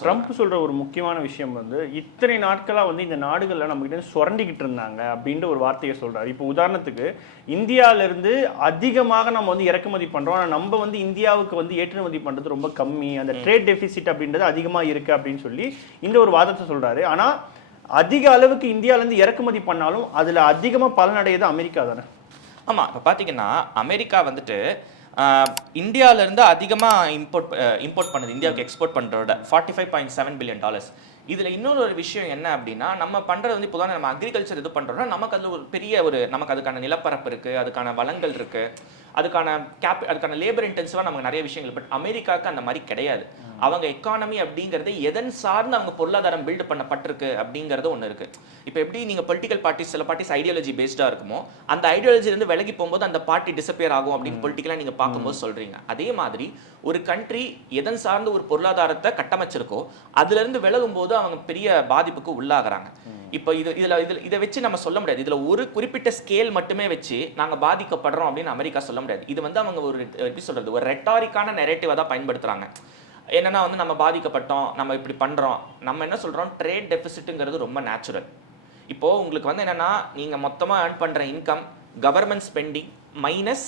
Trump சொல்ற ஒரு முக்கியமான விஷயம் வந்து இத்தனை நாட்களா வந்து இந்த நாடுகள்ல நம்ம கிட்ட இருந்து சுரண்டிக்கிட்டு இருந்தாங்க அப்படின்ற ஒரு வார்த்தையை சொல்றாரு. இப்போ உதாரணத்துக்கு இந்தியால இருந்து அதிகமாக நம்ம வந்து இறக்குமதி பண்றோம். ஆனா நம்ம வந்து இந்தியாவுக்கு வந்து ஏற்றுமதி பண்றது ரொம்ப கம்மி. அந்த ட்ரேட் டெபிசிட் அப்படின்றது அதிகமா இருக்கு அப்படின்னு சொல்லி இந்த ஒரு வாதத்தை சொல்றாரு. ஆனா அதிக அளவுக்கு இந்தியால இருந்து இறக்குமதி பண்ணாலும் அதுல அதிகமா பலனடையது அமெரிக்கா தானே? ஆமா இப்போ பார்த்தீங்கன்னா அமெரிக்கா வந்துட்டு இந்தியாவிலேருந்து அதிகமாக இம்போர்ட் இம்போர்ட் பண்ணுது இந்தியாவுக்கு export பண்ணுறோட forty five point seven billion dollars இதில் இன்னொரு ஒரு விஷயம் என்ன அப்படின்னா நம்ம பண்ணுறது வந்து இப்போ நம்ம அக்ரிகல்ச்சர் இது பண்ணுறோம்னா நமக்கு அதில் ஒரு பெரிய ஒரு நமக்கு அதுக்கான நிலப்பரப்பு இருக்குது அதுக்கான வளங்கள் இருக்குது அதுக்கான கேப் அதுக்கான லேபர் இன்டென்சிவாக நமக்கு நிறைய விஷயங்கள். பட் அமெரிக்காவுக்கு அந்த மாதிரி கிடையாது. அவங்க எக்கானமி அப்படிங்கிறது எதன் சார்ந்து அவங்க பொருளாதாரம் பில்டு பண்ணப்பட்டிருக்கு அப்படிங்கிறது ஒன்று இருக்கு. இப்போ எப்படி நீங்கள் பொலிட்டிக்கல் பார்ட்டிஸ் சில பார்ட்டிஸ் ஐடியாலஜி பேஸ்டாக இருக்குமோ அந்த ஐடியாலஜி இருந்து விலகி போகும்போது அந்த பார்ட்டி டிசப்பியர் ஆகும் அப்படின்னு பொலிட்டிக்கலாக நீங்கள் பார்க்கும்போது சொல்றீங்க. அதே மாதிரி ஒரு கண்ட்ரி எதன் சார்ந்து ஒரு பொருளாதாரத்தை கட்டமைச்சிருக்கோ அதுல இருந்து விலகும் போது அவங்க பெரிய பாதிப்புக்கு உள்ளாகுறாங்க. இப்போ இது இதில் இதில் இதை வச்சு நம்ம சொல்ல முடியாது. இதில் ஒரு குறிப்பிட்ட ஸ்கேல் மட்டுமே வச்சு நாங்க பாதிக்கப்படுறோம் அப்படின்னு அமெரிக்கா சொல்ல முடியாது. இது வந்து அவங்க ஒரு எப்படி சொல்றது ஒரு ரெட்டாரிக்கான நெரேட்டிவாக தான் பயன்படுத்துறாங்க. என்னன்னா வந்து நம்ம பாதிக்கப்பட்டோம் நம்ம இப்படி பண்றோம். நம்ம என்ன சொல்றோம்? ட்ரேட் டெபிசிட்டுங்கிறது ரொம்ப நேச்சுரல் இப்போ உங்களுக்கு வந்து என்னன்னா நீங்க மொத்தமாக ஏர்ன் பண்ற இன்கம் கவர்மெண்ட் ஸ்பெண்டிங் மைனஸ்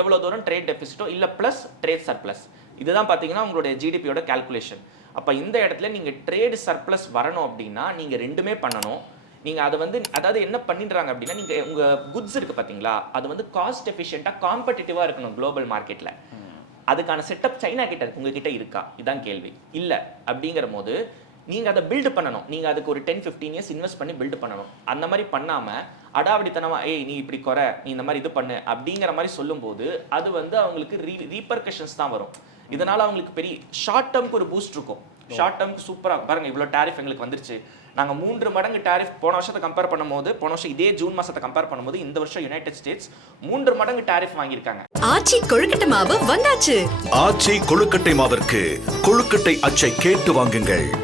எவ்வளவு தூரம் ட்ரேட் டெபிசிட்டோ இல்லை ப்ளஸ் ட்ரேட் சர்ப்ளஸ் இதுதான் பாத்தீங்கன்னா உங்களுடைய ஜிடிபியோட கால்குலேஷன் அப்ப இந்த இடத்துல நீங்க ட்ரேட் சர்ப்ளஸ் வரணும் அப்படின்னா நீங்க ரெண்டுமே பண்ணணும். நீங்க அதை வந்து அதாவது என்ன பண்ணிடுறாங்க அப்படின்னா நீங்க உங்க குட்ஸ் இருக்கு பாத்தீங்களா அது வந்து காஸ்ட் எஃபிஷியண்டா காம்படிட்டிவா இருக்கணும் குளோபல் மார்க்கெட்ல அதுக்கான செட்டப் சைனா கிட்ட உங்ககிட்ட இருக்கா? இதான் கேள்வி. இல்ல. அப்படிங்கிற போது நீங்க அதை பில்டு பண்ணணும். நீங்க அதுக்கு ஒரு டென் 15 இயர்ஸ் இன்வெஸ்ட் பண்ணி பில்டு பண்ணணும். அந்த மாதிரி பண்ணாம அடாவடித்தனமா ஏய் நீ இப்படி குறை. நீ இந்த மாதிரி இது பண்ணு. அப்படிங்கிற மாதிரி சொல்லும்போது அது வந்து அவங்களுக்கு ரீ ரீபர்கஷன்ஸ் தான் வரும். இதனால அவங்களுக்கு பெரிய ஷார்ட் டேர்ம்க்கு ஒரு பூஸ்ட் இருக்கும். ஷார்ட் டேர்ம்க்கு சூப்பரா பாருங்க இவ்வளவு டேரிஃப் எங்களுக்கு வந்துருச்சு. நாங்க மூன்று மடங்கு டேரிஃப் போன வருஷத்தை கம்பேர் பண்ணும்போது போன வருஷம் இதே ஜூன் மாசத்தை கம்பேர் பண்ணும்போது இந்த வருஷம் யுனைடெட் ஸ்டேட்ஸ் மூன்று மடங்கு டேரிஃப் வாங்கியிருக்காங்க. ஆச்சி கொழுக்கட்டை மாவு வந்தாச்சு. ஆச்சி கொழுக்கட்டை மாவிற்கு கொழுக்கட்டை அச்சை கேட்டு வாங்குங்கள்.